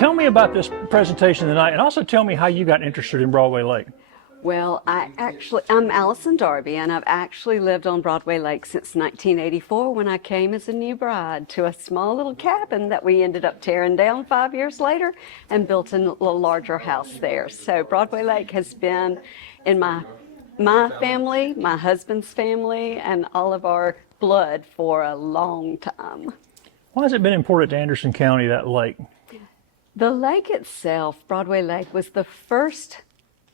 Tell me about this presentation tonight, and also tell me how you got interested in Broadway Lake. Well, I'm Alison Darby, and I've actually lived on Broadway Lake since 1984 when I came as a new bride to a small little cabin that we ended up tearing down 5 years later and built a little larger house there. So Broadway Lake has been in my family, my husband's family, and all of our blood for a long time. Why has it been important to Anderson County, that lake? The lake itself, Broadway Lake, was the first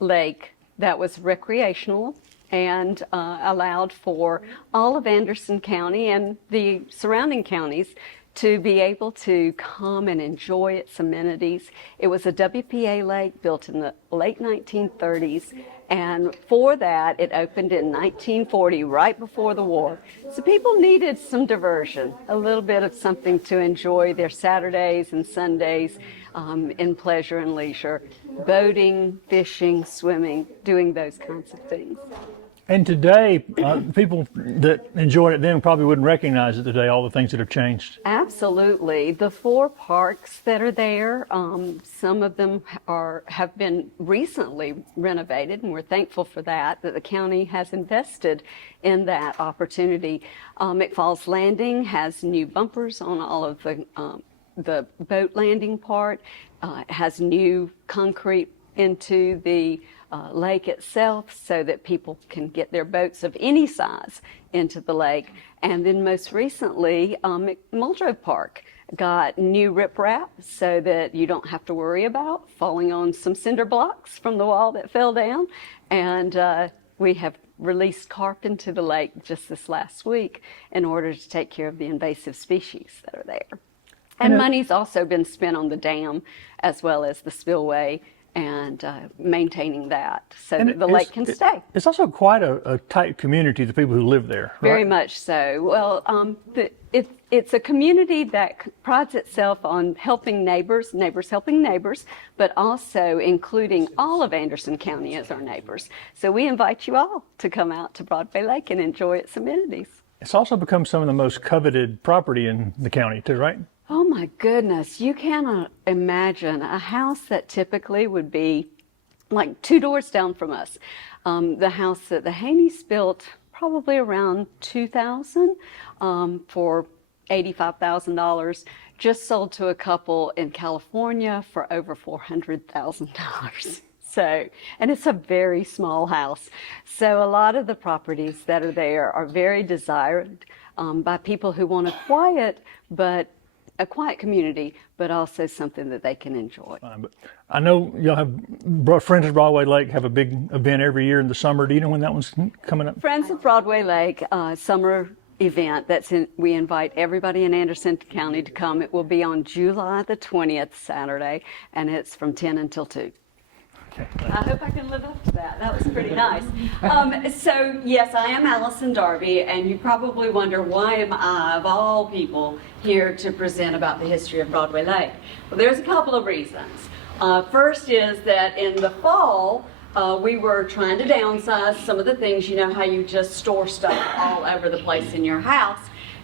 lake that was recreational and allowed for all of Anderson County and the surrounding counties to be able to come and enjoy its amenities. It was a WPA lake built in the late 1930s, and for that it opened in 1940, right before the war. So people needed some diversion, a little bit of something to enjoy their Saturdays and Sundays in pleasure and leisure, boating, fishing, swimming, doing those kinds of things. And today, people that enjoyed it then probably wouldn't recognize it today, all the things that have changed. Absolutely. The 4 parks that are there, some of them have been recently renovated, and we're thankful for that the county has invested in that opportunity. McFalls Landing has new bumpers on all of the boat landing part, has new concrete into the lake itself so that people can get their boats of any size into the lake. And then most recently, Muldrow Park got new riprap so that you don't have to worry about falling on some cinder blocks from the wall that fell down. And we have released carp into the lake just this last week in order to take care of the invasive species that are there. And money's also been spent on the dam as well as the spillway and maintaining that so that the lake can stay. It's also quite a tight community, the people who live there, right? Very much so. Well, it's a community that prides itself on helping neighbors helping neighbors, but also including all of Anderson County as our neighbors. So we invite you all to come out to Broadway Lake and enjoy its amenities. It's also become some of the most coveted property in the county too, right? Oh my goodness, you cannot imagine a house that typically would be like 2 doors down from us. The house that the Haneys built probably around 2000 for $85,000, just sold to a couple in California for over $400,000. So, and it's a very small house. So a lot of the properties that are there are very desired by people who want a quiet community, but also something that they can enjoy. But I know y'all have Friends of Broadway Lake have a big event every year in the summer. Do you know when that one's coming up? Friends of Broadway Lake summer event. We invite everybody in Anderson County to come. It will be on July the 20th, Saturday, and it's from 10 until 2. I hope I can live up to that. That was pretty nice. So yes, I am Alison Darby, and you probably wonder, why am I, of all people, here to present about the history of Broadway Lake? Well, there's a couple of reasons. First is that in the fall, we were trying to downsize some of the things, you know how you just store stuff all over the place in your house,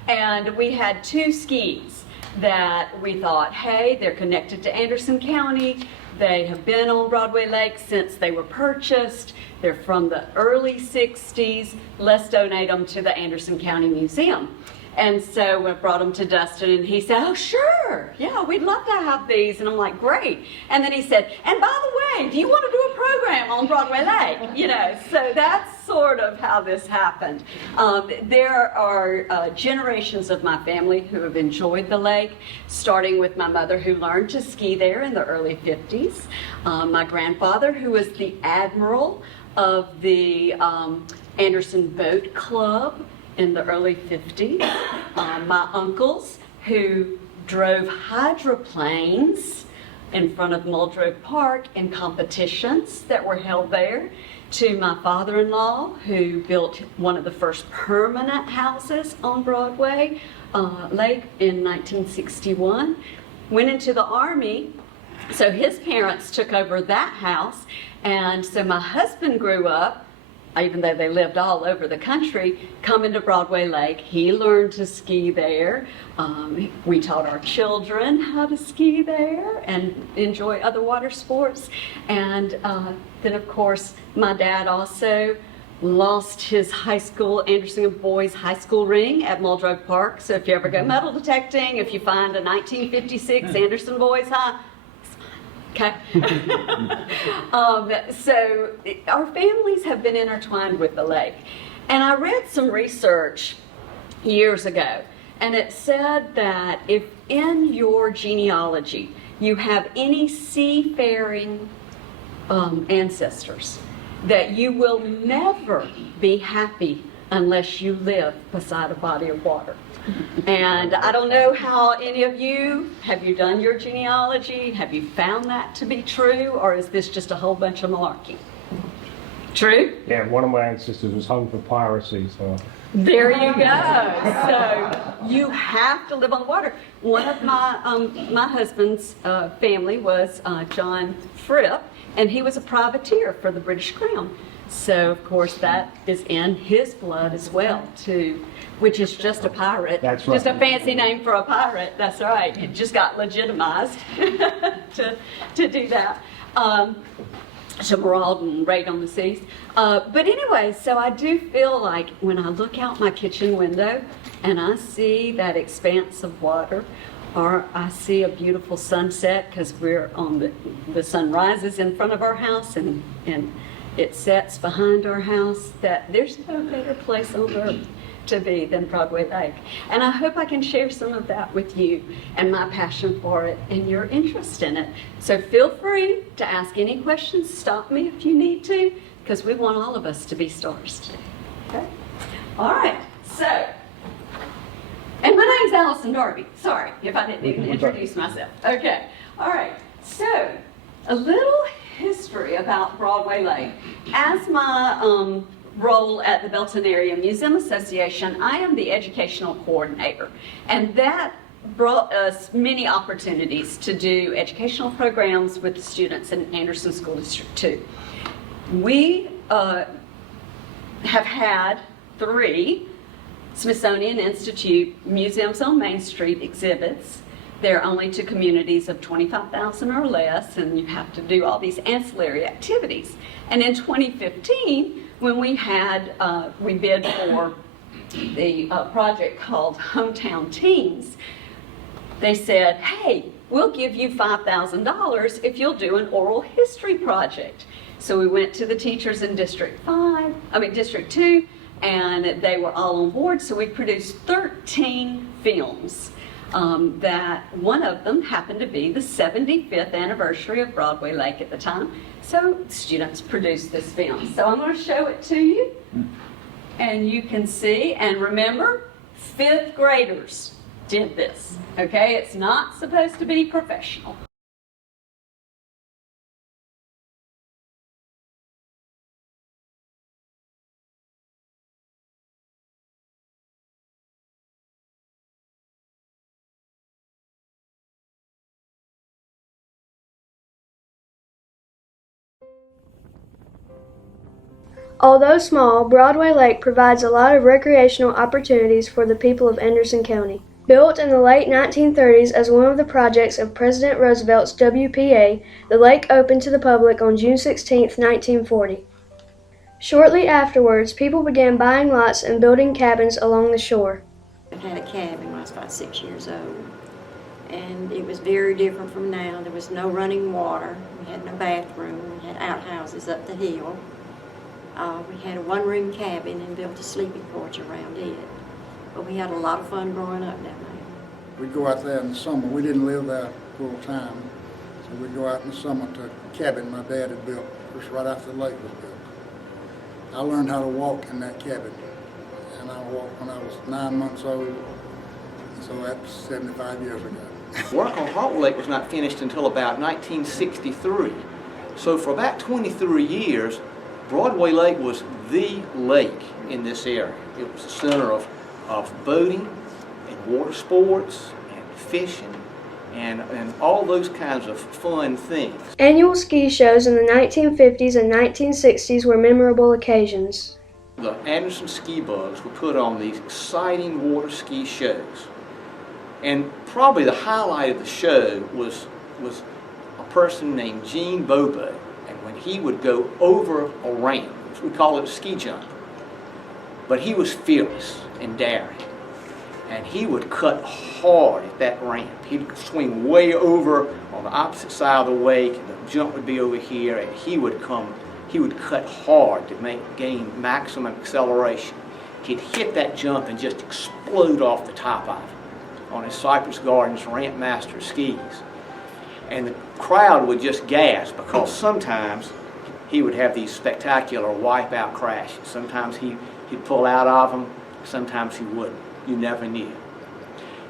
and we had 2 skis that we thought, hey, they're connected to Anderson County. They have been on Broadway Lake since they were purchased. They're from the early 60s. Let's donate them to the Anderson County Museum. And so I brought them to Dustin, and he said, oh, sure, yeah, we'd love to have these. And I'm like, great. And then he said, and by the way, do you want to do a program on Broadway Lake? You know, so that's sort of how this happened. There are generations of my family who have enjoyed the lake, starting with my mother, who learned to ski there in the early 50s. My grandfather, who was the admiral of the Anderson Boat Club in the early 50s. My uncles, who drove hydroplanes in front of Muldrow Park in competitions that were held there, to my father-in-law, who built one of the first permanent houses on Broadway Lake in 1961, went into the Army, so his parents took over that house, and so my husband grew up even though they lived all over the country, come into Broadway Lake. He learned to ski there. We taught our children how to ski there and enjoy other water sports. And then, of course, my dad also lost his high school, Anderson Boys High School ring at Muldrow Park. So if you ever go metal detecting, if you find a 1956 Anderson Boys High, okay. So our families have been intertwined with the lake. And I read some research years ago, and it said that if in your genealogy you have any seafaring ancestors, that you will never be happy unless you live beside a body of water. And I don't know how any of you, have you done your genealogy? Have you found that to be true? Or is this just a whole bunch of malarkey? True? Yeah, one of my ancestors was hung for piracy, so. There you go. So you have to live on the water. One of my husband's family was John Fripp, and he was a privateer for the British Crown. So of course that is in his blood as well, too, which is just a pirate. That's right. Just a fancy name for a pirate. That's right. It just got legitimized to do that. To maraud and raid on the seas. But anyway, so I do feel like when I look out my kitchen window and I see that expanse of water, or I see a beautiful sunset because we're on the sun rises in front of our house and it sets behind our house, that there's no better place on earth to be than Broadway Lake. And I hope I can share some of that with you and my passion for it and your interest in it. So feel free to ask any questions. Stop me if you need to, because we want all of us to be stars today. Okay? All right. So, and my name's Alison Darby. Sorry if I didn't even introduce myself. Okay. All right. So, a little history about Broadway Lake. As my role at the Belton Area Museum Association, I am the educational coordinator, and that brought us many opportunities to do educational programs with the students in Anderson School District 2. We have had 3 Smithsonian Institute Museums on Main Street exhibits. They're only to communities of 25,000 or less, and you have to do all these ancillary activities. And in 2015, when we had, we bid for the project called Hometown Teens, they said, hey, we'll give you $5,000 if you'll do an oral history project. So we went to the teachers in District 2, and they were all on board. So we produced 13 films. That one of them happened to be the 75th anniversary of Broadway Lake at the time. So students produced this film. So I'm going to show it to you, and you can see, and remember, 5th graders did this, okay? It's not supposed to be professional. Although small, Broadway Lake provides a lot of recreational opportunities for the people of Anderson County. Built in the late 1930s as one of the projects of President Roosevelt's WPA, the lake opened to the public on June 16, 1940. Shortly afterwards, people began buying lots and building cabins along the shore. I had a cabin when I was about 6 years old, and it was very different from now. There was no running water, we had no bathroom, we had outhouses up the hill. We had a one-room cabin and built a sleeping porch around it. But we had a lot of fun growing up down there. We'd go out there in the summer. We didn't live there full time, so we'd go out in the summer to a cabin my dad had built, just right after the lake was built. I learned how to walk in that cabin, and I walked when I was 9 months old, so that's 75 years ago. Work on Broadway Lake was not finished until about 1963. So for about 23 years, Broadway Lake was the lake in this area. It was the center of boating and water sports and fishing and all those kinds of fun things. Annual ski shows in the 1950s and 1960s were memorable occasions. The Anderson ski bugs would put on these exciting water ski shows. And probably the highlight of the show was a person named Gene Bobo. And when he would go over a ramp, we call it a ski jump, but he was fearless and daring. And he would cut hard at that ramp. He'd swing way over on the opposite side of the wake, and the jump would be over here, and he would cut hard to gain maximum acceleration. He'd hit that jump and just explode off the top of it on his Cypress Gardens Ramp Master skis. And the crowd would just gasp, because sometimes he would have these spectacular wipeout crashes. Sometimes he'd pull out of them, sometimes he wouldn't. You never knew.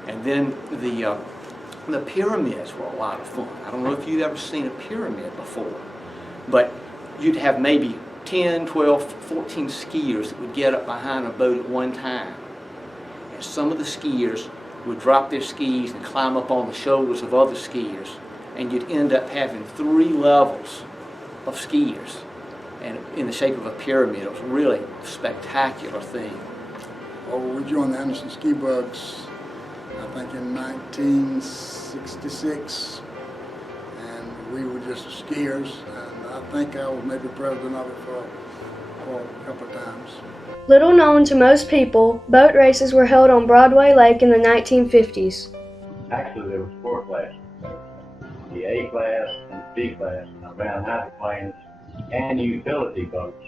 And then the pyramids were a lot of fun. I don't know if you've ever seen a pyramid before, but you'd have maybe 10, 12, 14 skiers that would get up behind a boat at one time. And some of the skiers would drop their skis and climb up on the shoulders of other skiers, and you'd end up having 3 levels of skiers, and in the shape of a pyramid. It was a really spectacular thing. Well, we joined the Anderson Ski Bugs, I think in 1966, and we were just skiers, and I think I was maybe president of it for a couple of times. Little known to most people, boat races were held on Broadway Lake in the 1950s. Actually, there was 4 classes. The A class and the B class, around hydroplanes and utility boats.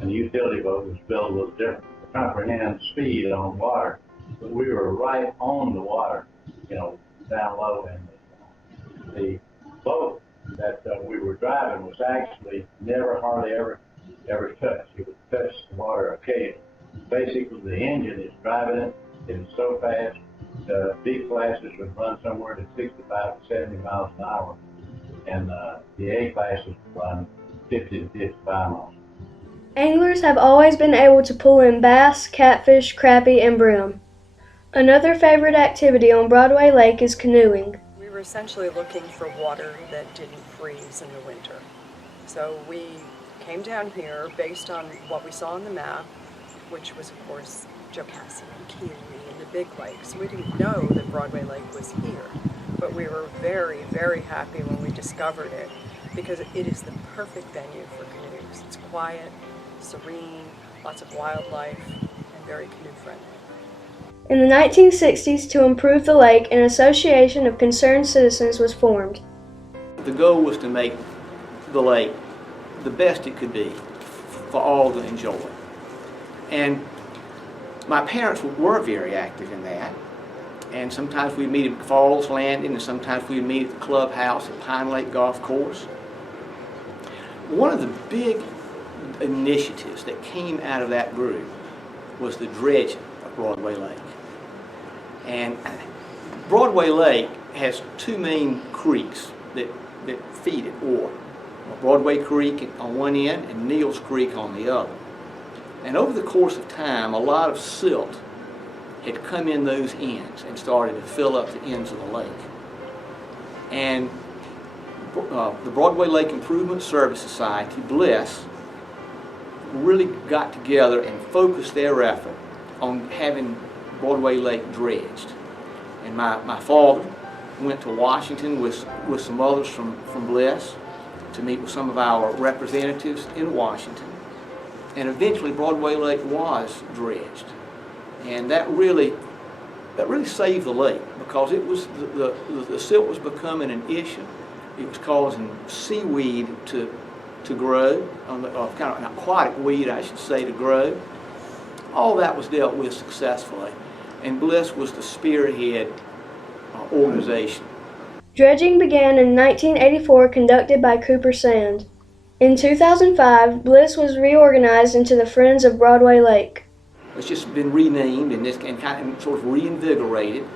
And the utility boat was built a little different to comprehend speed on water. But we were right on the water, down low, and the boat that we were driving was actually hardly ever touched. It would touch the water occasionally. Basically, the engine is driving it. It is so fast. The B classes would run somewhere to 65 to 70 miles an hour, and the A classes would run 50 to 55 miles. Anglers have always been able to pull in bass, catfish, crappie, and brim. Another favorite activity on Broadway Lake is canoeing. We were essentially looking for water that didn't freeze in the winter. So we came down here based on what we saw on the map, which was, of course, Jocassee and Keeley and the Big Lakes. We didn't know that Broadway Lake was here, but we were very, very happy when we discovered it, because it is the perfect venue for canoes. It's quiet, serene, lots of wildlife, and very canoe-friendly. In the 1960s, to improve the lake, an association of concerned citizens was formed. The goal was to make the lake the best it could be for all to enjoy. And my parents were very active in that. And sometimes we'd meet at McFalls Landing, and sometimes we'd meet at the clubhouse at Pine Lake Golf Course. One of the big initiatives that came out of that group was the dredging of Broadway Lake. And Broadway Lake has 2 main creeks that feed it, or Broadway Creek on one end and Neal's Creek on the other. And over the course of time, a lot of silt had come in those ends and started to fill up the ends of the lake. And the Broadway Lake Improvement Service Society, BLISS, really got together and focused their effort on having Broadway Lake dredged. And my father went to Washington with some others from BLISS to meet with some of our representatives in Washington. And eventually Broadway Lake was dredged. And that really saved the lake, because it was the silt was becoming an issue. It was causing seaweed to grow, kind of an aquatic weed, I should say, to grow. All that was dealt with successfully, and BLISS was the spearhead organization. Dredging began in 1984, conducted by Cooper Sand. In 2005, BLISS was reorganized into the Friends of Broadway Lake. It's just been renamed and kind of sort of reinvigorated.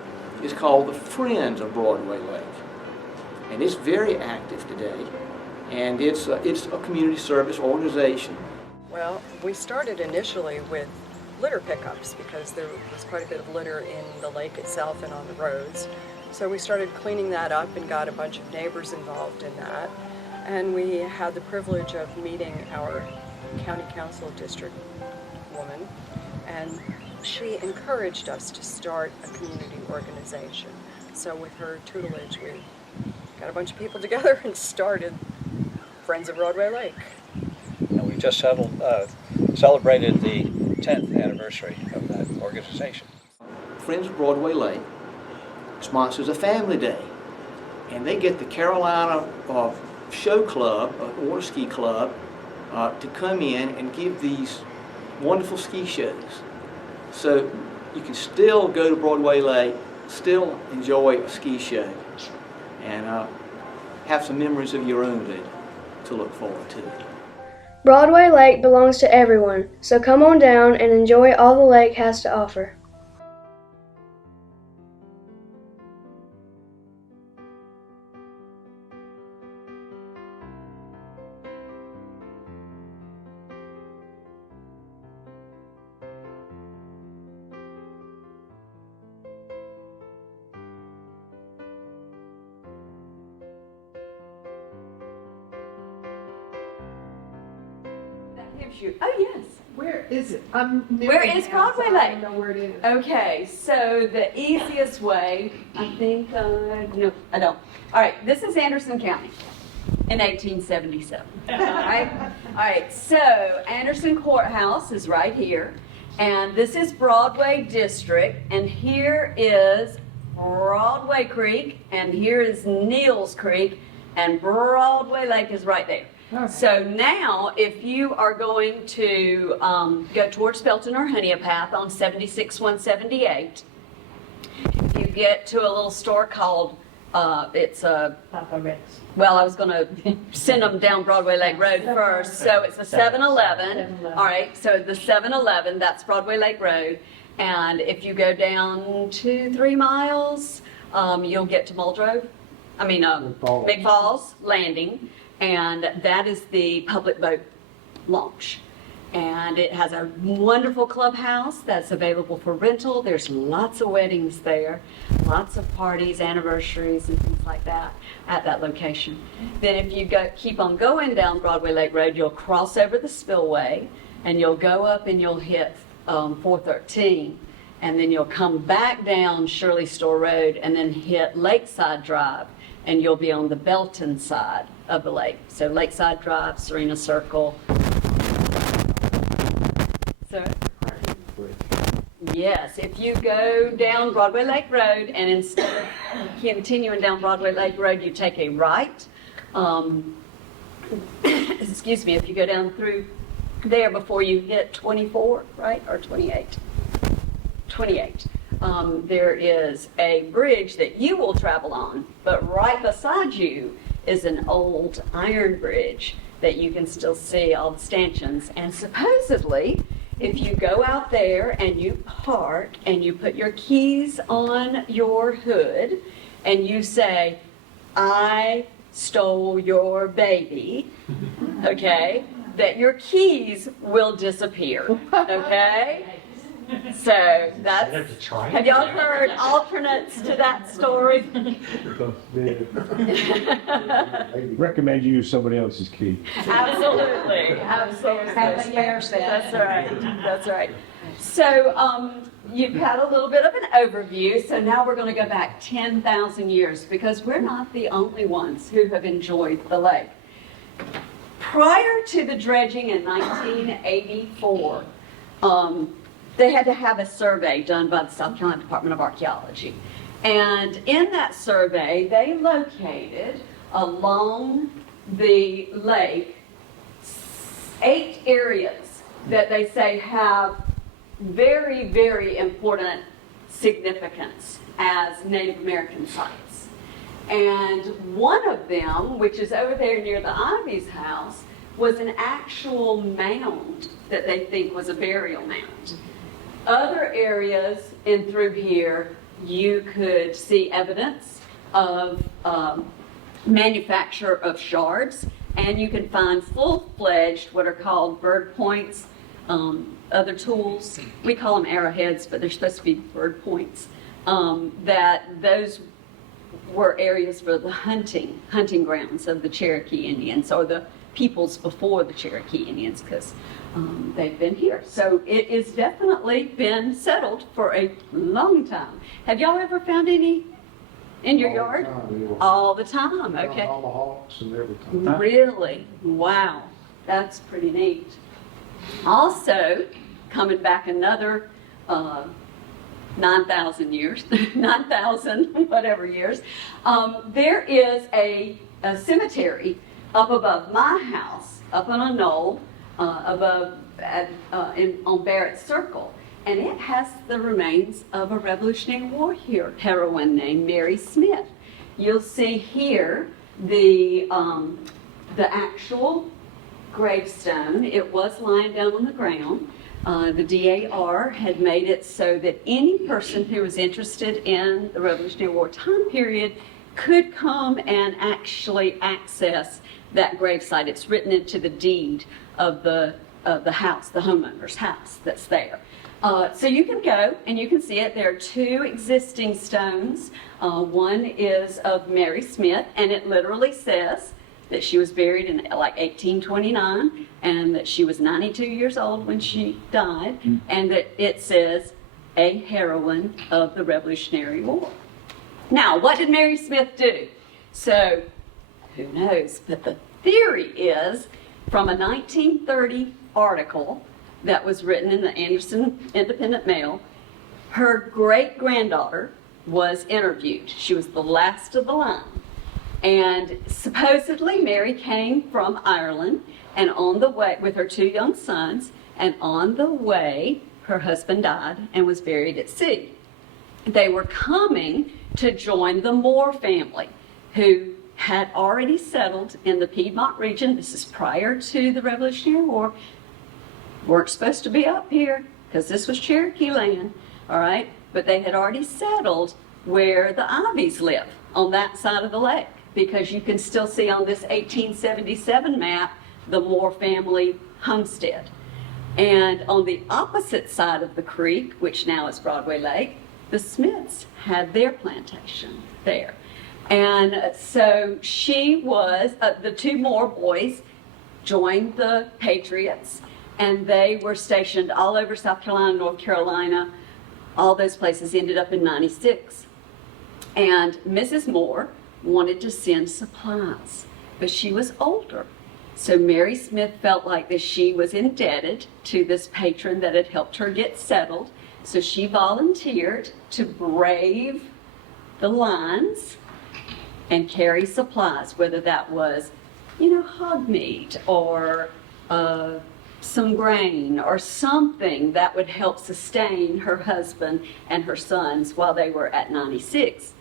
It's called the Friends of Broadway Lake, and it's very active today. And it's a community service organization. Well, we started initially with litter pickups, because there was quite a bit of litter in the lake itself and on the roads. So we started cleaning that up and got a bunch of neighbors involved in that. And we had the privilege of meeting our county council district woman, and she encouraged us to start a community organization. So with her tutelage, we got a bunch of people together and started Friends of Broadway Lake. And we just celebrated the 10th anniversary of that organization. Friends of Broadway Lake sponsors a family day, and they get the Carolina Show Club, water ski club, to come in and give these wonderful ski shows. So you can still go to Broadway Lake, still enjoy a ski show, and have some memories of your own to look forward to. Broadway Lake belongs to everyone, so come on down and enjoy all the lake has to offer. Oh, yes. Where is it? I'm new Where in is town, Broadway so I Lake? don't know where it is. Okay, so the easiest way, I think, no, I don't. All right, this is Anderson County in 1877. All right, so Anderson Courthouse is right here, and this is Broadway District, and here is Broadway Creek, and here is Neal's Creek, and Broadway Lake is right there. Okay. So now, if you are going to go towards Felton or Honeypath on 76-178, you get to a little store called, it's a, well, I was going to send them down Broadway Lake Road first. So it's a 7-Eleven. All right, so the 7-Eleven, that's Broadway Lake Road. And if you go down 2-3 miles, you'll get to McFalls Landing. And that is the public boat launch. And it has a wonderful clubhouse that's available for rental. There's lots of weddings there, lots of parties, anniversaries, and things like that at that location. Then if you keep on going down Broadway Lake Road, you'll cross over the spillway, and you'll go up and you'll hit 413. And then you'll come back down Shirley Store Road and then hit Lakeside Drive, and you'll be on the Belton side of the lake. So Lakeside Drive, Serena Circle. So, yes, if you go down Broadway Lake Road, and instead of continuing down Broadway Lake Road, you take a right. Excuse me, if you go down through there before you hit 24, right, or 28? 28. There is a bridge that you will travel on, but right beside you is an old iron bridge that you can still see all the stanchions. And supposedly, if you go out there and you park and you put your keys on your hood and you say, "I stole your baby," okay, that your keys will disappear, okay? So that's, have y'all heard alternates to that story? I recommend you use somebody else's key. Absolutely, absolutely. That's right, that's right. So you've had a little bit of an overview, so now we're going to go back 10,000 years because we're not the only ones who have enjoyed the lake. Prior to the dredging in 1984, they had to have a survey done by the South Carolina Department of Archaeology. And in that survey, they located along the lake 8 areas that they say have very, very important significance as Native American sites. And one of them, which is over there near the Ivy's house, was an actual mound that they think was a burial mound. Other areas in through here, you could see evidence of manufacture of shards, and you can find full-fledged, what are called bird points, other tools. We call them arrowheads, but they're supposed to be bird points. That those were areas for the hunting grounds of the Cherokee Indians, or the peoples before the Cherokee Indians, because they've been here. So it has definitely been settled for a long time. Have y'all ever found any in your yard? All the time, okay. Tomahawks and everything. Really? Wow. That's pretty neat. Also, coming back another 9,000 years, 9,000 whatever years, there is a cemetery up above my house, up on a knoll, above on Barrett Circle. And it has the remains of a Revolutionary War heroine named Mary Smith. You'll see here the actual gravestone. It was lying down on the ground. The DAR had made it so that any person who was interested in the Revolutionary War time period could come and actually access that gravesite. It's written into the deed of the house, the homeowner's house that's there. So you can go and you can see it. There are two existing stones. One is of Mary Smith, and it literally says that she was buried in like 1829, and that she was 92 years old when she died, and that it says a heroine of the Revolutionary War. Now, what did Mary Smith do? So, who knows? But the theory is from a 1930 article that was written in the Anderson Independent Mail, her great-granddaughter was interviewed. She was the last of the line. And supposedly Mary came from Ireland, and on the way, with her two young sons, and on the way, her husband died and was buried at sea. They were coming to join the Moore family, who had already settled in the Piedmont region. This is prior to the Revolutionary War. Weren't supposed to be up here because this was Cherokee land, all right? But they had already settled where the Ivies live, on that side of the lake, because you can still see on this 1877 map the Moore family homestead. And on the opposite side of the creek, which now is Broadway Lake, the Smiths had their plantation there. And so she was, the two Moore boys joined the Patriots, and they were stationed all over South Carolina, North Carolina. All those places ended up in 96. And Mrs. Moore wanted to send supplies, but she was older. So Mary Smith felt like that she was indebted to this patron that had helped her get settled. So she volunteered to brave the lines and carry supplies, whether that was, hog meat or some grain or something that would help sustain her husband and her sons while they were at 96.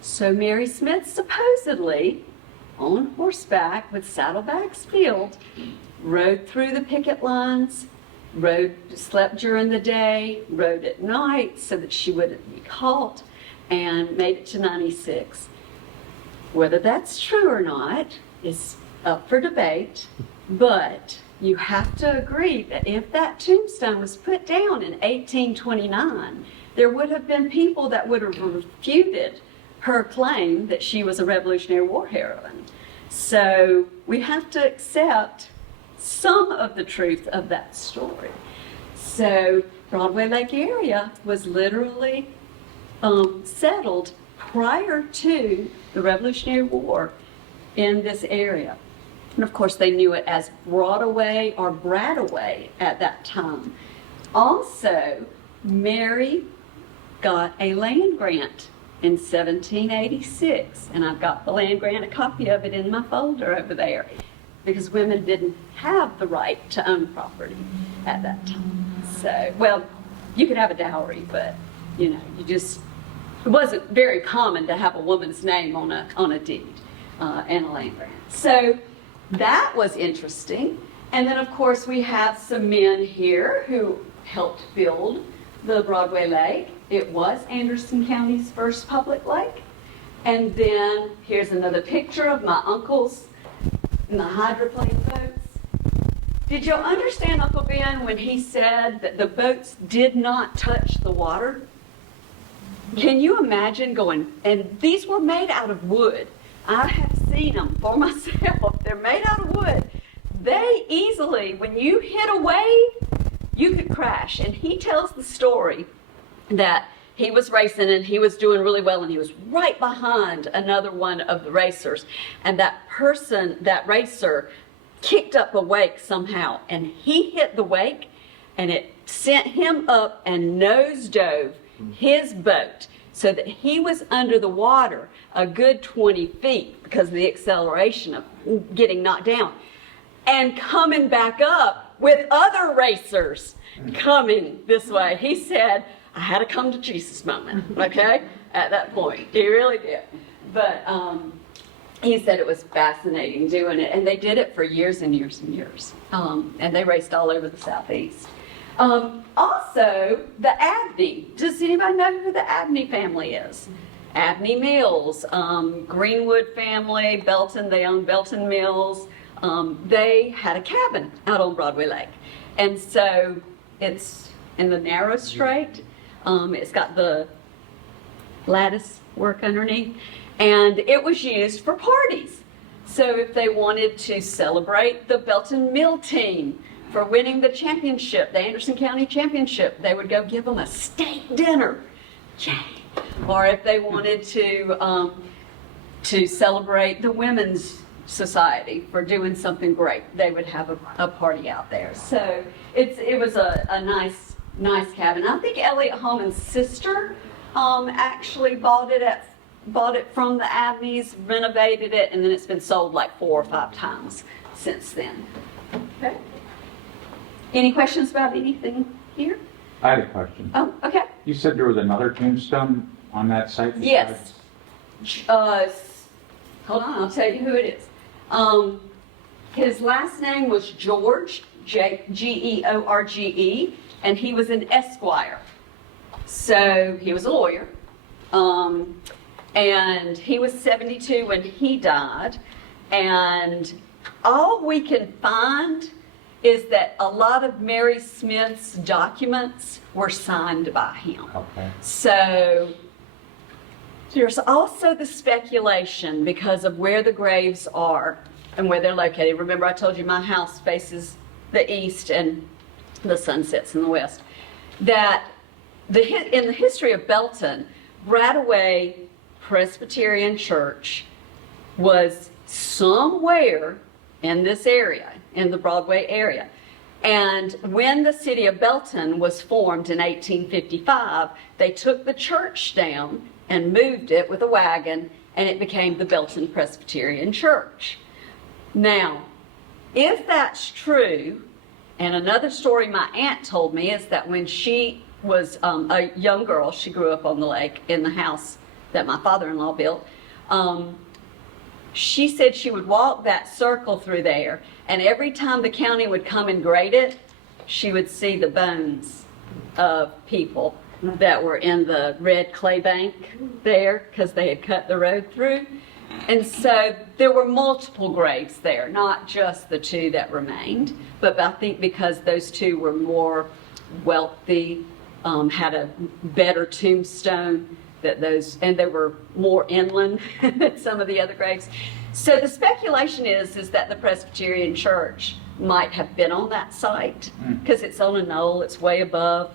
So Mary Smith supposedly, on horseback with saddlebags filled, rode through the picket lines, slept during the day, rode at night so that she wouldn't be caught, and made it to 96. Whether that's true or not is up for debate, but you have to agree that if that tombstone was put down in 1829, there would have been people that would have refuted her claim that she was a Revolutionary War heroine. So we have to accept some of the truth of that story. So Broadway Lake area was literally settled prior to the Revolutionary War in this area. And of course they knew it as Broadway or Bradaway at that time. Also, Mary got a land grant in 1786, and I've got the land grant, a copy of it in my folder over there, because women didn't have the right to own property at that time. So, well, you could have a dowry, but it wasn't very common to have a woman's name on a deed and a land grant. So that was interesting. And then of course we have some men here who helped build the Broadway Lake. It was Anderson County's first public lake. And then here's another picture of my uncles in the hydroplane boats. Did you understand Uncle Ben when he said that the boats did not touch the water? Can you imagine going, and these were made out of wood. I have seen them for myself. They're made out of wood. They easily, when you hit a wave, you could crash. And he tells the story that he was racing and he was doing really well and he was right behind another one of the racers. And that racer kicked up a wake somehow and he hit the wake and it sent him up and nose dove his boat so that he was under the water a good 20 feet because of the acceleration of getting knocked down and coming back up with other racers coming this way. He said, I had a come to Jesus moment, okay, at that point. He really did. But he said it was fascinating doing it, and they did it for years and years and years. And they raced all over the Southeast. Also, the Abney. Does anybody know who the Abney family is? Abney Mills, Greenwood family, Belton, they own Belton Mills. They had a cabin out on Broadway Lake. And so it's in the narrow strait. It's got the lattice work underneath. And it was used for parties. So if they wanted to celebrate the Belton Mill team for winning the championship, the Anderson County Championship, they would go give them a steak dinner. Yay. Or if they wanted to celebrate the Women's Society for doing something great, they would have a party out there. So it was a nice cabin. I think Elliot Holman's sister actually bought it from the Abneys, renovated it, and then it's been sold like 4 or 5 times since then. Okay. Any questions about anything here? I had a question. Oh, okay. You said there was another tombstone on that site? Yes. Hold on, I'll tell you who it is. His last name was George, George, and he was an Esquire. So he was a lawyer. And he was 72 when he died. And all we can find is that a lot of Mary Smith's documents were signed by him. Okay. So there's also the speculation because of where the graves are and where they're located. Remember I told you my house faces the east and the sun sets in the west. That in the history of Belton, Broadway Presbyterian Church was somewhere in this area, in the Broadway area. And when the city of Belton was formed in 1855, they took the church down and moved it with a wagon, and it became the Belton Presbyterian Church. Now, if that's true, and another story my aunt told me is that when she was a young girl, she grew up on the lake in the house that my father-in-law built. She said she would walk that circle through there, and every time the county would come and grade it, she would see the bones of people that were in the red clay bank there because they had cut the road through. And so there were multiple graves there, not just the 2 that remained, but I think because those 2 were more wealthy, had a better tombstone, and they were more inland than some of the other graves. So the speculation is that the Presbyterian Church might have been on that site because it's on a knoll, it's way above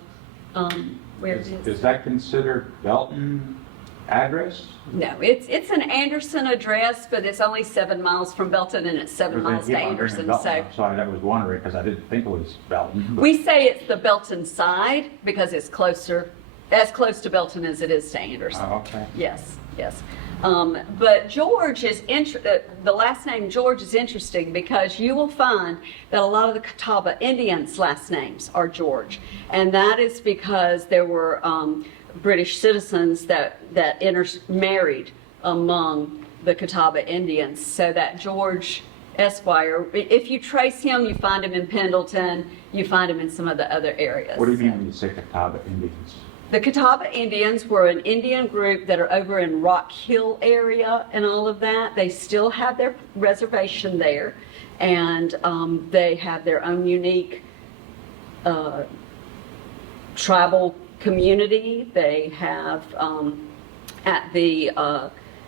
where it is. Is that considered Belton address? No, it's an Anderson address, but it's only 7 miles from Belton and it's 7 miles to Anderson. So sorry, I was wondering because I didn't think it was Belton. But we say it's the Belton side because it's as close to Belton as it is to Anderson. Oh, okay. Yes. But George is the last name George is interesting because you will find that a lot of the Catawba Indians' last names are George, and that is because there were British citizens that intermarried among the Catawba Indians, so that George Esquire, if you trace him, you find him in Pendleton, you find him in some of the other areas. What do you mean when you say Catawba Indians? The Catawba Indians were an Indian group that are over in Rock Hill area and all of that. They still have their reservation there, and they have their own unique tribal community. They have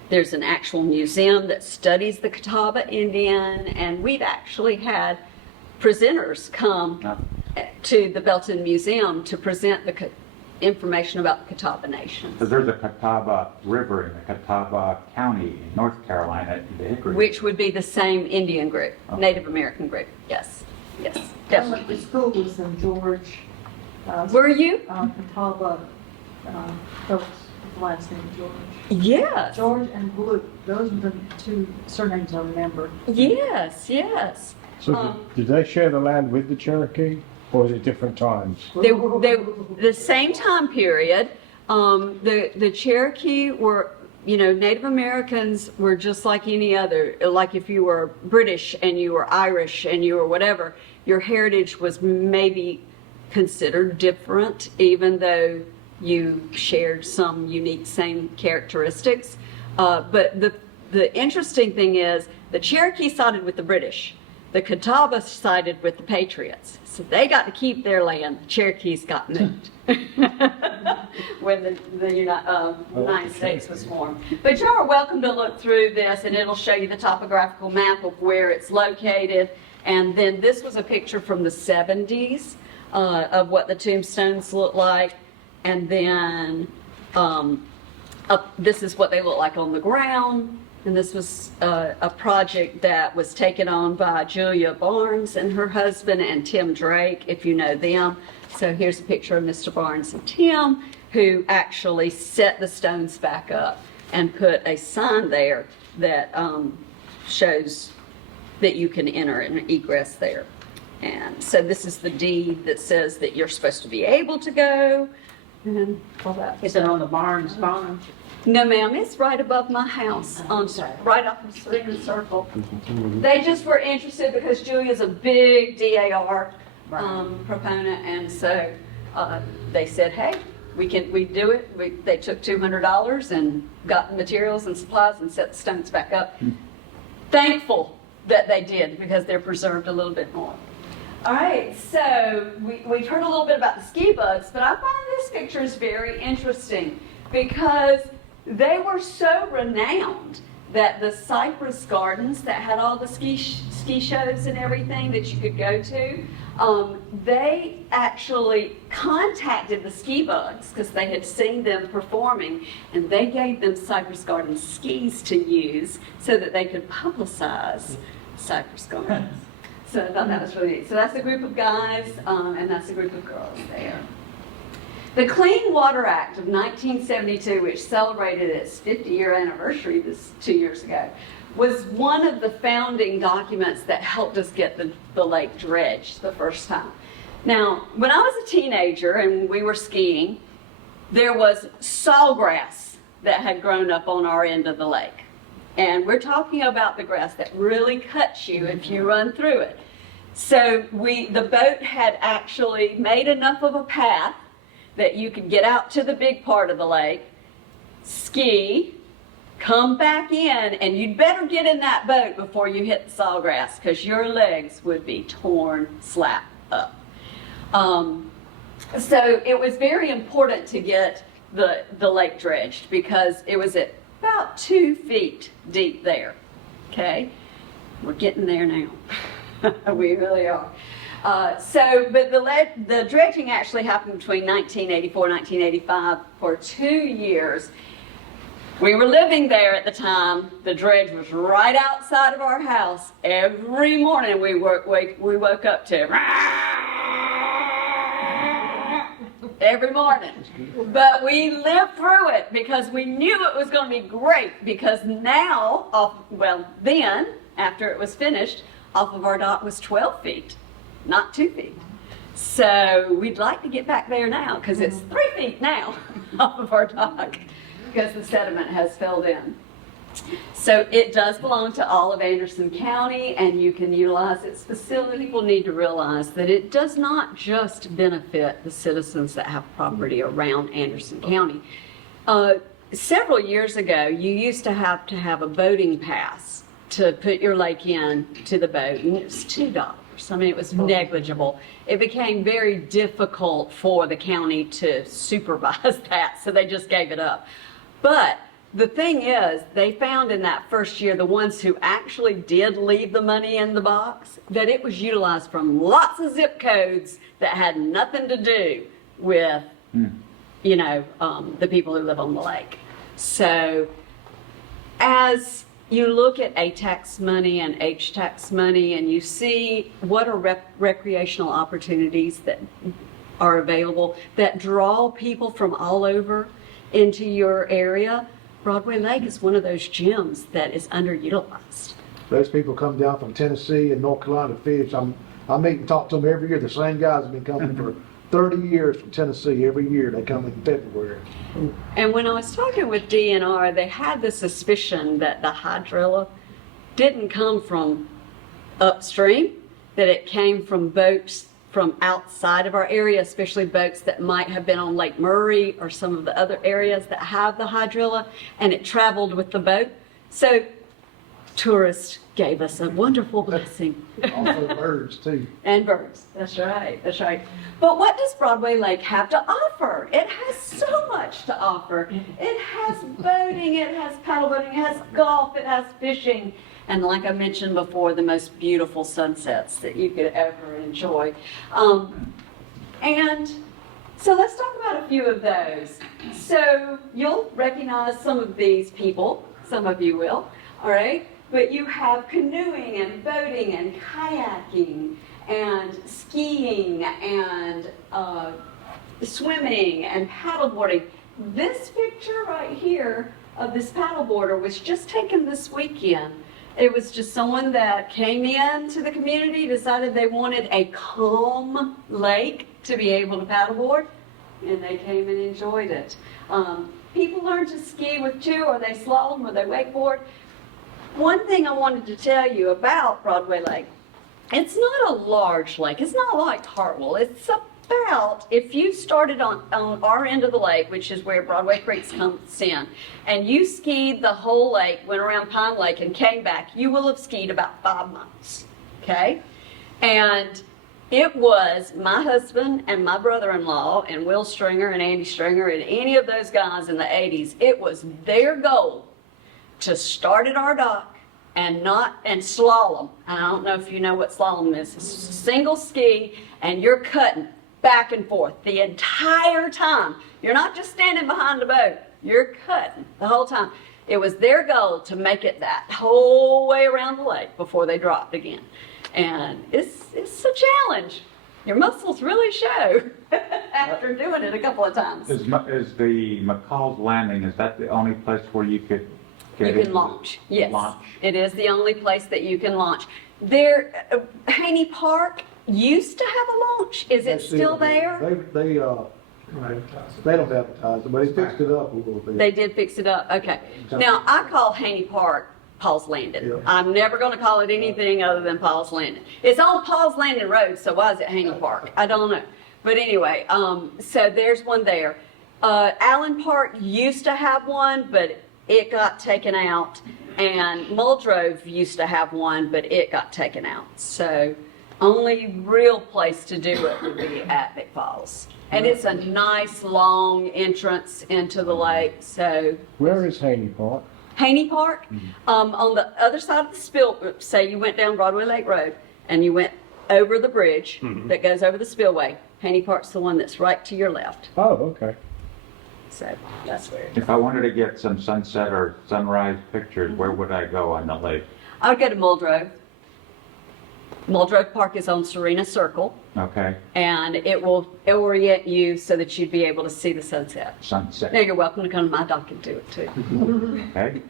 there's an actual museum that studies the Catawba Indian, and we've actually had presenters come to the Belton Museum to present the information about the Catawba Nation. So there's a Catawba River in the Catawba County in North Carolina, the Hickory. Which would be the same Indian group, Native American group. Yes, yes, definitely. The school was in George. Were you? Catawba folks with the last name George. Yes. George and Blue. Those are the two surnames I remember. Yes, yes. So did they share the land with the Cherokee, or was it different times? They the same time period. The Cherokee were, Native Americans were just like any other. Like if you were British and you were Irish and you were whatever, your heritage was maybe considered different, even though you shared some unique same characteristics. But the interesting thing is the Cherokee sided with the British. The Catawba sided with the Patriots. So they got to keep their land. The Cherokees got moved when the United States was formed. But you are welcome to look through this, and it'll show you the topographical map of where it's located. And then this was a picture from the 70s of what the tombstones look like. And then this is what they look like on the ground. And this was a project that was taken on by Julia Barnes and her husband and Tim Drake, if you know them. So here's a picture of Mr. Barnes and Tim, who actually set the stones back up and put a sign there that shows that you can enter and egress there. And so this is the deed that says that you're supposed to be able to go. And all that. Is it on the Barnes farm? No, ma'am, it's right above my house, right off of Serena Circle. They just were interested because Julia's a big DAR proponent, and so they said, hey, we do it. They took $200 and got the materials and supplies and set the stones back up. Thankful that they did, because they're preserved a little bit more. All right, so we've heard a little bit about the ski bugs, but I find this picture is very interesting because they were so renowned that the Cypress Gardens that had all the ski shows and everything that you could go to, they actually contacted the ski bugs because they had seen them performing, and they gave them Cypress Gardens skis to use so that they could publicize Cypress Gardens. So I thought that was really neat. So that's a group of guys, and that's a group of girls there. The Clean Water Act of 1972, which celebrated its 50-year anniversary 2 years ago, was one of the founding documents that helped us get the lake dredged the first time. Now, when I was a teenager and we were skiing, there was sawgrass that had grown up on our end of the lake. And we're talking about the grass that really cuts you if you run through it. So the boat had actually made enough of a path that you could get out to the big part of the lake, ski, come back in, and you'd better get in that boat before you hit the sawgrass, because your legs would be torn slap up. So it was very important to get the lake dredged, because it was at about 2 feet deep there. Okay, we're getting there now. We really are. But the dredging actually happened between 1984 and 1985 for 2 years. We were living there at the time. The dredge was right outside of our house. Every morning we woke up to every morning. But we lived through it because we knew it was going to be great, because now, then, after it was finished, off of our dock was 12 feet, not 2 feet. So we'd like to get back there now, because it's 3 feet now off of our dock, because the sediment has filled in. So it does belong to all of Anderson County, and you can utilize its facility. People need to realize that it does not just benefit the citizens that have property around Anderson County. Several years ago, you used to have a boating pass to put your lake in to the boat, and it was $2. I mean, it was negligible. It became very difficult for the county to supervise that, so they just gave it up. But the thing is, they found in that first year, the ones who actually did leave the money in the box, that it was utilized from lots of zip codes that had nothing to do with, you know, the people who live on the lake. So as you look at A-tax money and H-tax money and you see what are recreational opportunities that are available that draw people from all over into your area, Broadway Lake is one of those gyms that is underutilized. Those people come down from Tennessee and North Carolina to fish. I meet and talk to them every year. The same guys have been coming for 30 years from Tennessee. Every year they come in February. And when I was talking with DNR, they had the suspicion that the hydrilla didn't come from upstream, that it came from boats from outside of our area, especially boats that might have been on Lake Murray or some of the other areas that have the hydrilla, and it traveled with the boat. So tourists gave us a wonderful blessing. Also birds too. And birds, that's right, that's right. But what does Broadway Lake have to offer? It has so much to offer. It has boating, it has paddle boating, it has golf, it has fishing. And like I mentioned before, the most beautiful sunsets that you could ever enjoy. And so let's talk about a few of those. So you'll recognize some of these people, some of you will, all right? But you have canoeing and boating and kayaking and skiing and swimming and paddleboarding. This picture right here of this paddleboarder was just taken this weekend. It was just someone that came in to the community, decided they wanted a calm lake to be able to paddleboard, and they came and enjoyed it. People learn to ski with two, or they slalom, or they wakeboard. One thing I wanted to tell you about Broadway Lake, it's not a large lake. It's not like Hartwell. It's about, if you started on our end of the lake, which is where Broadway Creek comes in, and you skied the whole lake, went around Pine Lake and came back, you will have skied about 5 miles, okay? And it was my husband and my brother-in-law and Will Stringer and Andy Stringer and any of those guys in the 80s, it was their goal to start at our dock and slalom. I don't know if you know what slalom is. It's a single ski and you're cutting back and forth the entire time. You're not just standing behind the boat. You're cutting the whole time. It was their goal to make it that whole way around the lake before they dropped again. And it's a challenge. Your muscles really show after doing it a couple of times. Is the McFalls Landing, is that the only place where you could You can launch, yes. It is the only place that you can launch. There, Haney Park used to have a launch. Is it still there? They don't advertise it, but they fixed it up a little bit. They did fix it up, okay. Now, I call Haney Park Paul's Landing. Yeah. I'm never going to call it anything other than Paul's Landing. It's on Paul's Landing Road, so why is it Haney Park? I don't know. But anyway, so there's one there. Allen Park used to have one, but it got taken out. And Muldrove used to have one, but it got taken out. So only real place to do it would be at McFalls. And it's a nice long entrance into the lake. So where is Haney Park? Haney Park, on the other side of the spill, say you went down Broadway Lake Road and you went over the bridge that goes over the spillway. Haney Park's the one that's right to your left. Oh, okay. So that's where. If I wanted to get some sunset or sunrise pictures, where would I go on the lake? I would go to Muldrove. Muldrove Park is on Serena Circle. Okay. And it will orient you so that you'd be able to see the sunset. Sunset. Now you're welcome to come to my dock and do it too. Okay.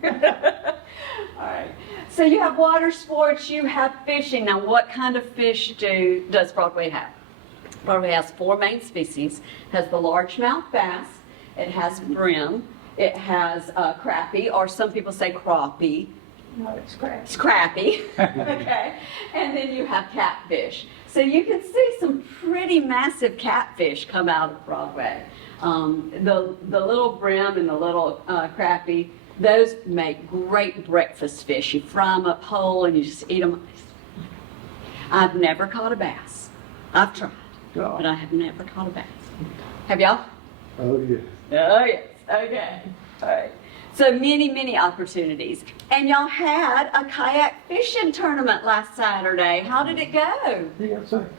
All right. So you have water sports, you have fishing. Now what kind of fish does Broadway have? Broadway has 4 main species. It has the largemouth bass, it has brim, it has crappie, or some people say crappie. No, it's crappie. It's crappie, okay? And then you have catfish. So you can see some pretty massive catfish come out of Broadway. The little brim and the little crappie, those make great breakfast fish. You fry them up whole and you just eat them. I've never caught a bass. I've tried, God. but I have never caught a bass. Have y'all? Oh, yeah. Oh, yes. Okay. All right. So many opportunities. And y'all had a kayak fishing tournament last Saturday. How did it go? You got second.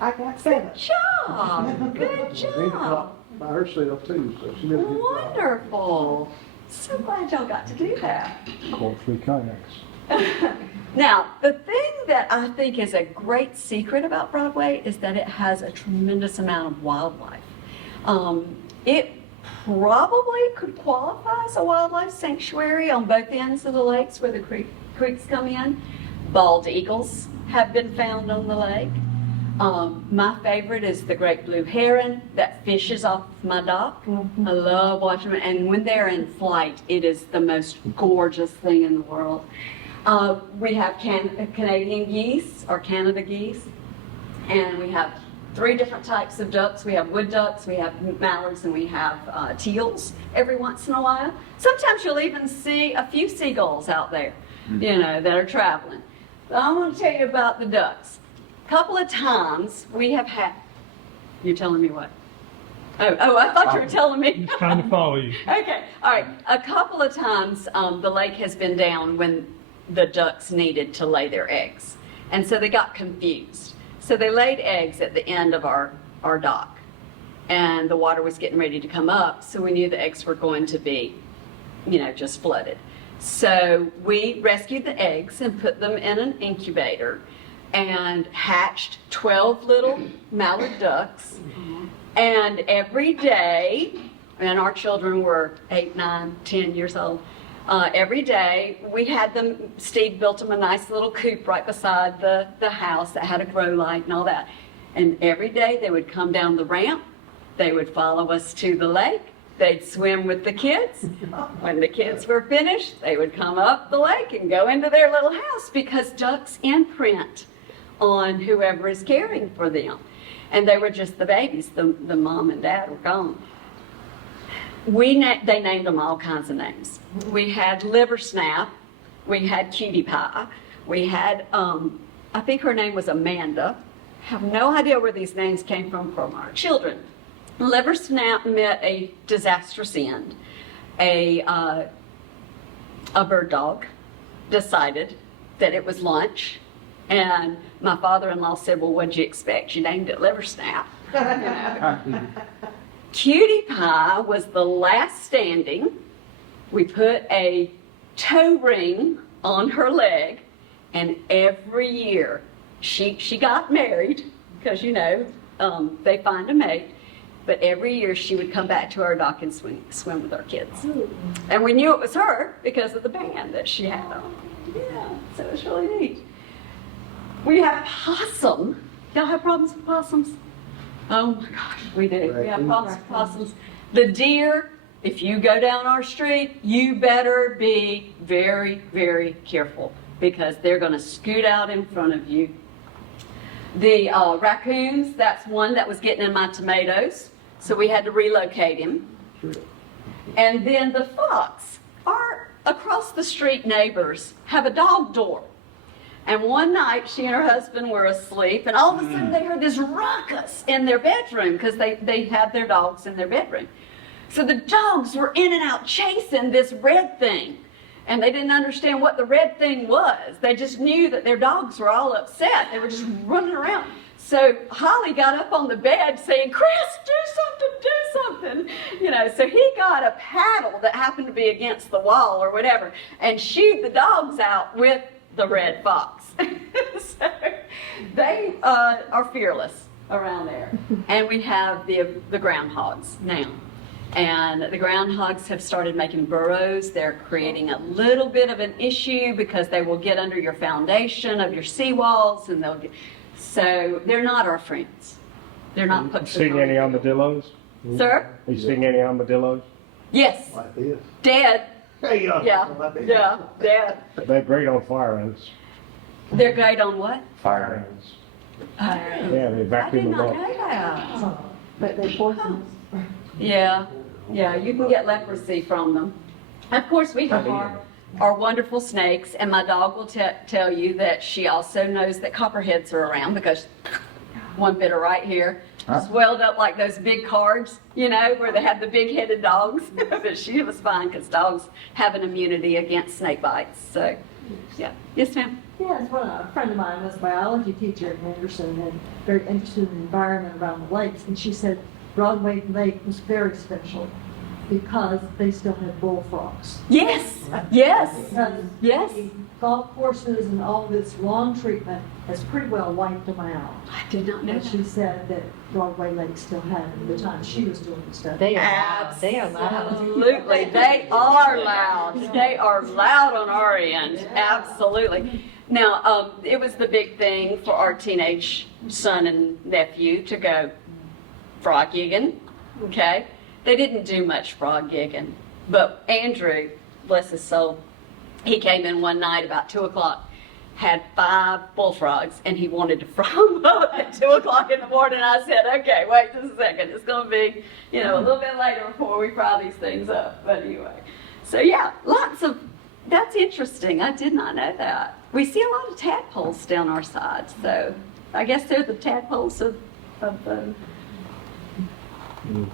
I got seven. Good job. Good job. By herself too, so she did a good job. Wonderful. So glad y'all got to do that. Caught 3 kayaks. Now, the thing that I think is a great secret about Broadway is that it has a tremendous amount of wildlife. It probably could qualify as a wildlife sanctuary on both ends of the lakes where the creeks come in. Bald eagles have been found on the lake. My favorite is the great blue heron that fishes off my dock. I love watching them, and when they're in flight, it is the most gorgeous thing in the world. We have Canadian geese, or Canada geese, and we have 3 different types of ducks. We have wood ducks, we have mallards, and we have teals every once in a while. Sometimes you'll even see a few seagulls out there, that are traveling. But I want to tell you about the ducks. A couple of times we have had, you're telling me what? Oh, I thought you were telling me. Just trying to follow you. Okay, all right. A couple of times the lake has been down when the ducks needed to lay their eggs. And so they got confused. So they laid eggs at the end of our dock. And the water was getting ready to come up, so we knew the eggs were going to be, just flooded. So we rescued the eggs and put them in an incubator and hatched 12 little mallard ducks. And every day, and our children were 8, 9, 10 years old, every day we had them, Steve built them a nice little coop right beside the house that had a grow light and all that. And every day they would come down the ramp, they would follow us to the lake, they'd swim with the kids. When the kids were finished, they would come up the lake and go into their little house because ducks imprint on whoever is caring for them. And they were just the babies, the mom and dad were gone. They named them all kinds of names. We had Liver Snap, we had Cutie Pie, we had, I think her name was Amanda. Have no idea where these names came from our children. Liver Snap met a disastrous end. A bird dog decided that it was lunch, and my father-in-law said, well, what'd you expect? You named it Liver Snap. Cutie Pie was the last standing. We put a toe ring on her leg, and every year she got married, because they find a mate, but every year she would come back to our dock and swim with our kids. And we knew it was her because of the band that she had on. Yeah, so it was really neat. We have possum. Y'all have problems with possums? Oh my gosh, we do. We have problems with possums. The deer, if you go down our street, you better be very, very careful because they're going to scoot out in front of you. The raccoons, that's one that was getting in my tomatoes, so we had to relocate him. And then the fox, our across the street neighbors have a dog door. And one night, she and her husband were asleep, and all of a sudden they heard this ruckus in their bedroom because they had their dogs in their bedroom. So the dogs were in and out chasing this red thing, and they didn't understand what the red thing was. They just knew that their dogs were all upset. They were just running around. So Holly got up on the bed saying, Chris, do something. So he got a paddle that happened to be against the wall or whatever, and shooed the dogs out with the red fox. So they are fearless around there. And we have the groundhogs now. And the groundhogs have started making burrows. They're creating a little bit of an issue because they will get under your foundation of your seawalls, and so they're not our friends. They're not put. Seen any armadillos? Sir? Have you seen any armadillos? Yes. Like this. Dead. Hey, Yeah, dead. They're great on fire ants. They're great on what? Fire ants. Yeah, they I did vacuum them not up. know that. But they're poisonous. Yeah, you can get leprosy from them. Of course, we have are wonderful snakes, and my dog will tell you that she also knows that copperheads are around because one bit her right here, swelled up like those big cards, you know, where they have the big-headed dogs. But she was fine because dogs have an immunity against snake bites. So, yeah. Yes, ma'am? Yes, well, a friend of mine was a biology teacher at Anderson and very interested in the environment around the lakes. And she said Broadway Lake was very special because they still had bullfrogs. Yes, yes, Because yes. the golf courses and all this lawn treatment has pretty well wiped them out. I did not know And that. she said that Broadway Lake still had it at the time she was doing the study. They are loud. They are loud. Absolutely, they are loud. They are loud on our end, absolutely. Now, it was the big thing for our teenage son and nephew to go frog gigging, okay? They didn't do much frog gigging, but Andrew, bless his soul, he came in one night about 2 o'clock, had 5 bullfrogs, and he wanted to fry them up at 2 o'clock in the morning. I said, okay, wait just a second. It's going to be, you know, a little bit later before we fry these things up. But anyway, so yeah, lots of, that's interesting. I did not know that. We see a lot of tadpoles down our sides, so I guess they're the tadpoles of the...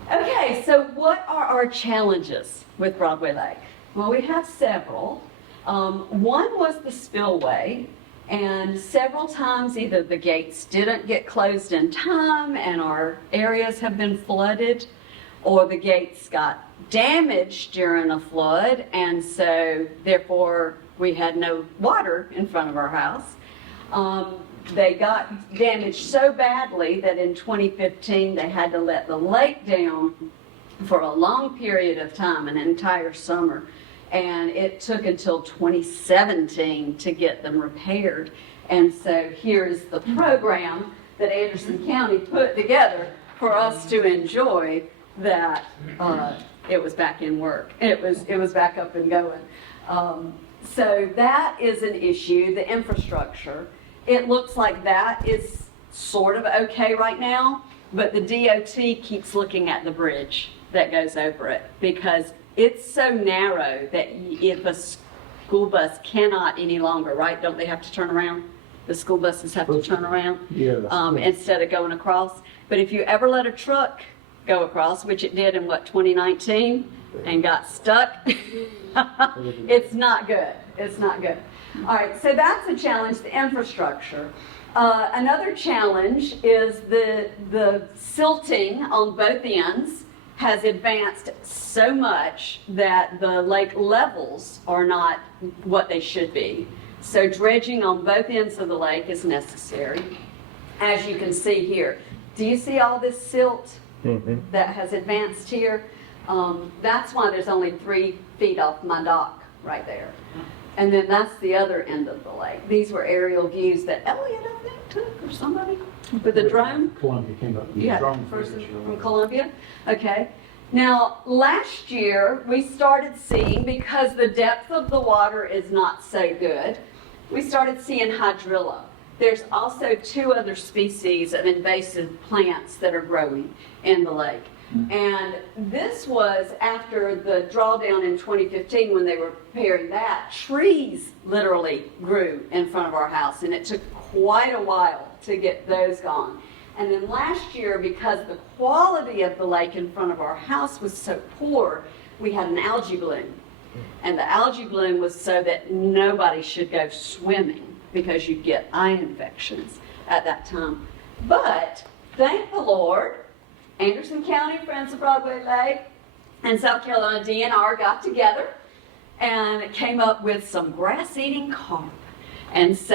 Okay, so what are our challenges with Broadway Lake? Well, we have several. One was the spillway, and several times either the gates didn't get closed in time and our areas have been flooded, or the gates got damaged during a flood, and so therefore we had no water in front of our house. They got damaged so badly that in 2015 they had to let the lake down for a long period of time, an entire summer. And it took until 2017 to get them repaired. And so here's the program that Anderson County put together for us to enjoy that it was back in work. It was back up and going. So that is an issue, the infrastructure. It looks like that is sort of okay right now, but the DOT keeps looking at the bridge that goes over it because it's so narrow that if a school bus cannot any longer, right? Don't they have to turn around? The school buses have to turn around instead of going across. But if you ever let a truck go across, which it did in 2019, and got stuck, it's not good. It's not good. All right, so that's a challenge, the infrastructure. Another challenge is the silting on both ends has advanced so much that the lake levels are not what they should be. So dredging on both ends of the lake is necessary, as you can see here. Do you see all this silt that has advanced here? That's why there's only 3 feet off my dock right there. And then that's the other end of the lake. These were aerial views that Elliot, I think, took, or somebody, with a drone. Columbia came up. Yeah, person from Columbia. Okay. Now, last year, we started seeing, because the depth of the water is not so good, we started seeing hydrilla. There's also 2 other species of invasive plants that are growing in the lake. And this was after the drawdown in 2015 when they were repairing that. Trees literally grew in front of our house, and it took quite a while to get those gone. And then last year, because the quality of the lake in front of our house was so poor, we had an algae bloom. And the algae bloom was so that nobody should go swimming because you'd get eye infections at that time. But thank the Lord, Anderson County, Friends of Broadway Lake, and South Carolina DNR got together and came up with some grass-eating carp. And so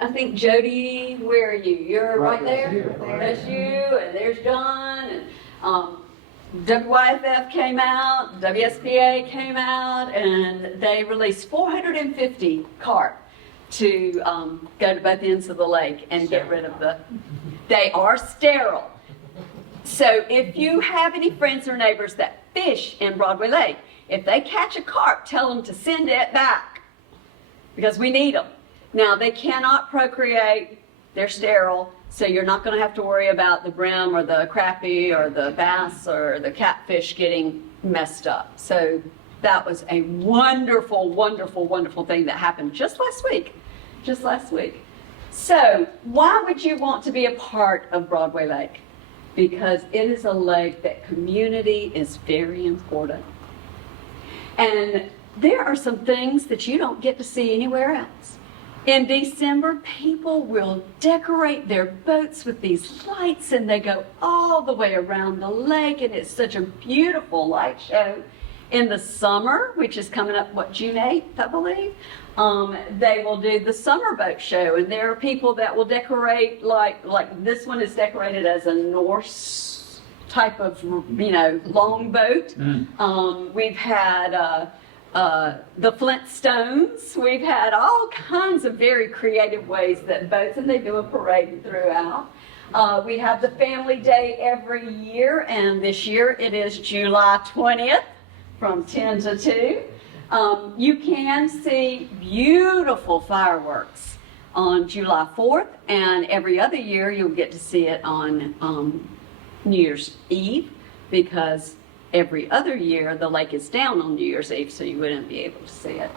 I think Jody, where are you? You're right there. There's you, and there's John, and WYFF came out, WSPA came out, and they released 450 carp to go to both ends of the lake and get rid of they are sterile. So if you have any friends or neighbors that fish in Broadway Lake, if they catch a carp, tell them to send it back because we need them. Now, they cannot procreate, they're sterile, so you're not going to have to worry about the brim or the crappie or the bass or the catfish getting messed up. So That was a wonderful, wonderful, wonderful thing that happened just last week. Just last week. So, why would you want to be a part of Broadway Lake? Because it is a lake that community is very important. And there are some things that you don't get to see anywhere else. In December, people will decorate their boats with these lights, and they go all the way around the lake, and it's such a beautiful light show. In the summer, which is coming up, June 8th, I believe, they will do the summer boat show, and there are people that will decorate like this one is decorated as a Norse type of, long boat. We've had the Flintstones. We've had all kinds of very creative ways that boats, and they do a parade throughout. We have the family day every year, and this year it is July 20th from 10 to 2. You can see beautiful fireworks on July 4th, and every other year you'll get to see it on New Year's Eve, because every other year the lake is down on New Year's Eve, so you wouldn't be able to see it.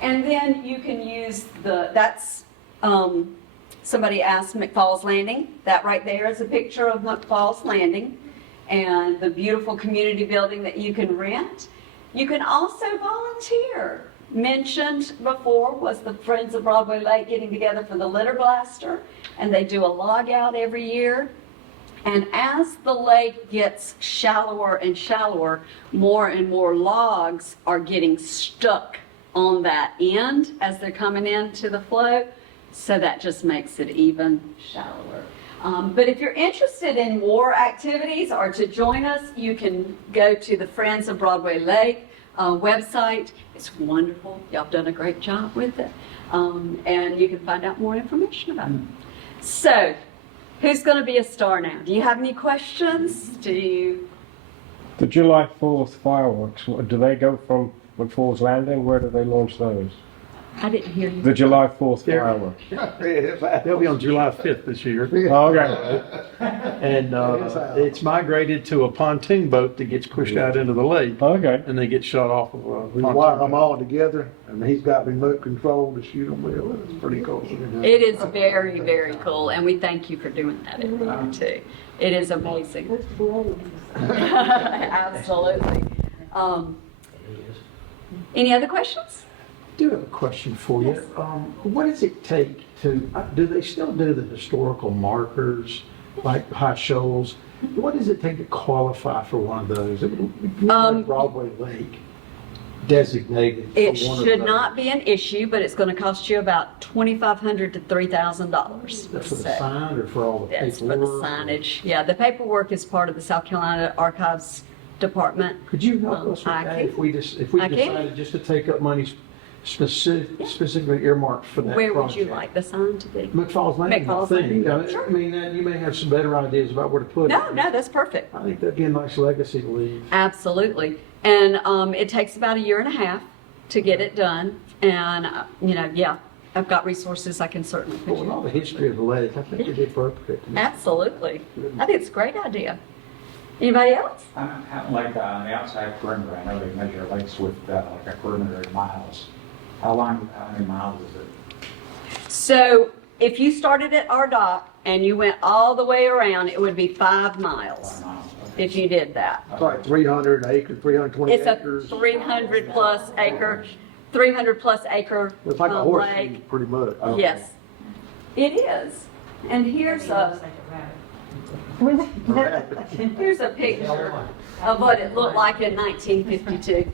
And then you can use somebody asked McFalls Landing. That right there is a picture of McFalls Landing and the beautiful community building that you can rent. You can also volunteer. Mentioned before was the Friends of Broadway Lake getting together for the litter blaster, and they do a log out every year. And as the lake gets shallower and shallower, more and more logs are getting stuck on that end as they're coming into the flow, so that just makes it even shallower. But if you're interested in more activities or to join us, you can go to the Friends of Broadway Lake website. It's wonderful. Y'all have done a great job with it. And you can find out more information about it. So, who's going to be a star now? Do you have any questions? The July 4th fireworks, do they go from McFalls Landing? Where do they launch those? I didn't hear you. The July 4th fireworks. They'll be on July 5th this year. Oh, okay. And it's migrated to a pontoon boat that gets pushed out into the lake. Okay. And they get shot off of a We pontoon wire them boat. all together, and he's got remote control to shoot them with. It's pretty cool. It is very, very cool, and we thank you for doing that every year too. It is amazing. Absolutely. Any other questions? I do have a question for you. What does it take to, do they still do the historical markers, like high shoals? What does it take to qualify for one of those? Broadway Lake designated for It one of should those. not be an issue, but it's going to cost you about $2,500 to $3,000. That's for the sign or for all the That's for paperwork? the signage. Yeah, the paperwork is part of the South Carolina Archives Department. Could you help us with I that can. if we I can. decided just to take up money specifically earmarked for that Where would project? you like the sign to be? McFalls Landing, I McFalls think. Landing, sure. I mean, you may have some better ideas about where to put it. No, that's perfect. I think that'd be a nice legacy to leave. Absolutely. And it takes about 1.5 years to get it done. And, I've got resources I can certainly But put with you all on. the history of the lake, I think it'd be appropriate. Absolutely. I think it's a great idea. Anybody else? Like on the outside perimeter, I know they measure lakes with like a perimeter in miles. How many miles is it? So if you started at our dock and you went all the way around, it would be 5 miles 5 miles. if you did that. It's like 300 acres, 320 It's a acres. 300 plus acre It's like a lake. horseshoe, pretty much. Yes, it is. And here's a picture of what it looked like in 1952.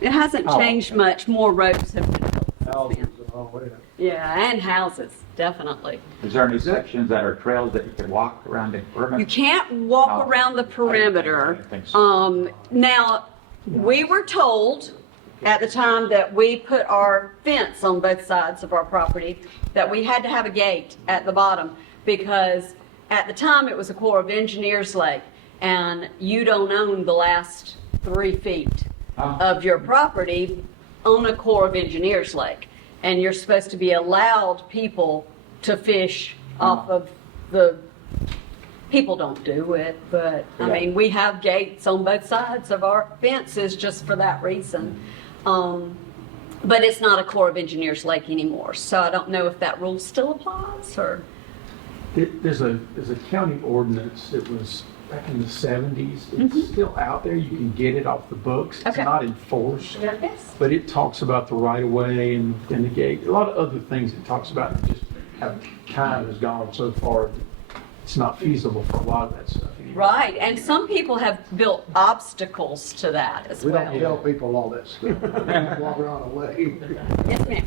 It hasn't changed much. More roads have been built since then. Yeah, and houses, definitely. Is there any sections that are trails that you can walk around the perimeter? You can't walk around the perimeter. I didn't think so. Now, we were told at the time that we put our fence on both sides of our property that we had to have a gate at the bottom, because at the time it was a Corps of Engineers lake, and you don't own the last 3 feet of your property on a Corps of Engineers lake. And you're supposed to be allowed people to fish off of the People don't do it, but I mean, we have gates on both sides of our fences just for that reason. But it's not a Corps of Engineers lake anymore, so I don't know if that rule still applies or. There's a county ordinance that was back in the 70s. It's still out there. You can get it off the books. It's not enforced, Yes. but it talks about the right of way and the gate. A lot of other things it talks about. Just how time has gone so far. It's not feasible for a lot of that stuff anymore. Right, and some people have built obstacles to that as We well. don't tell people all that stuff. Walk around the lake. Yes, ma'am.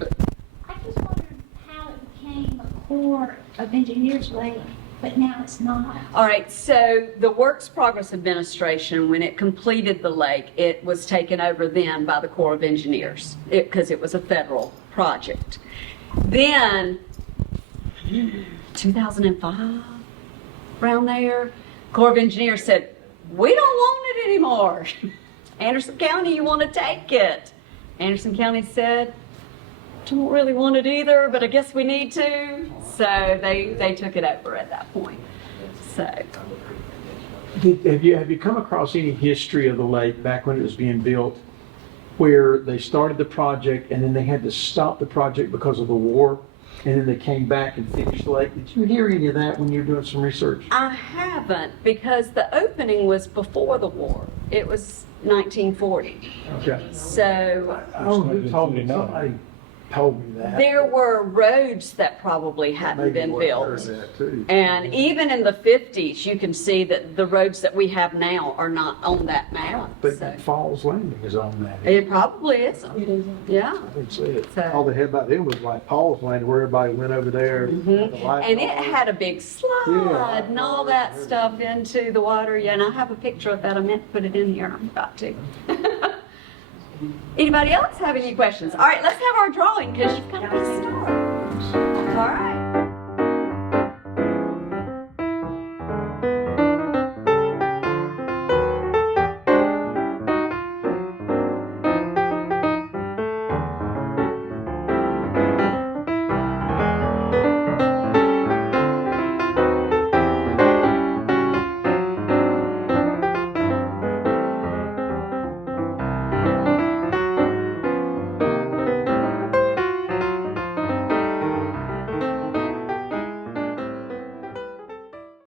I just wondered how it became a Corps of Engineers lake, but now it's not. All right, so the Works Progress Administration, when it completed the lake, it was taken over then by the Corps of Engineers because it was a federal project. Then, 2005, around there, Corps of Engineers said, we don't want it anymore. Anderson County, you want to take it? Anderson County said, don't really want it either, but I guess we need to. So they took it over at that point. So. Have you come across any history of the lake back when it was being built where they started the project and then they had to stop the project because of the war and then they came back and finished the lake? Did you hear any of that when you were doing some research? I haven't, because the opening was before the war. It was 1940. Okay. So I don't know who told me. Somebody told me that. there were roads that probably hadn't been Maybe I heard built. that too. And even in the 50s, you can see that the roads that we have now are not on that map. But So McFalls Landing is on that. it probably is. Yeah. I didn't see it. So- All they had about it was like Paul's Landing, where everybody went over there. The light And it bulbs. had a big slide and all that stuff into the water. Yeah, and I have a picture of that. I meant to put it in here. I forgot to. Anybody else have any questions? All right, let's have our drawing because you've got to be smart. All right.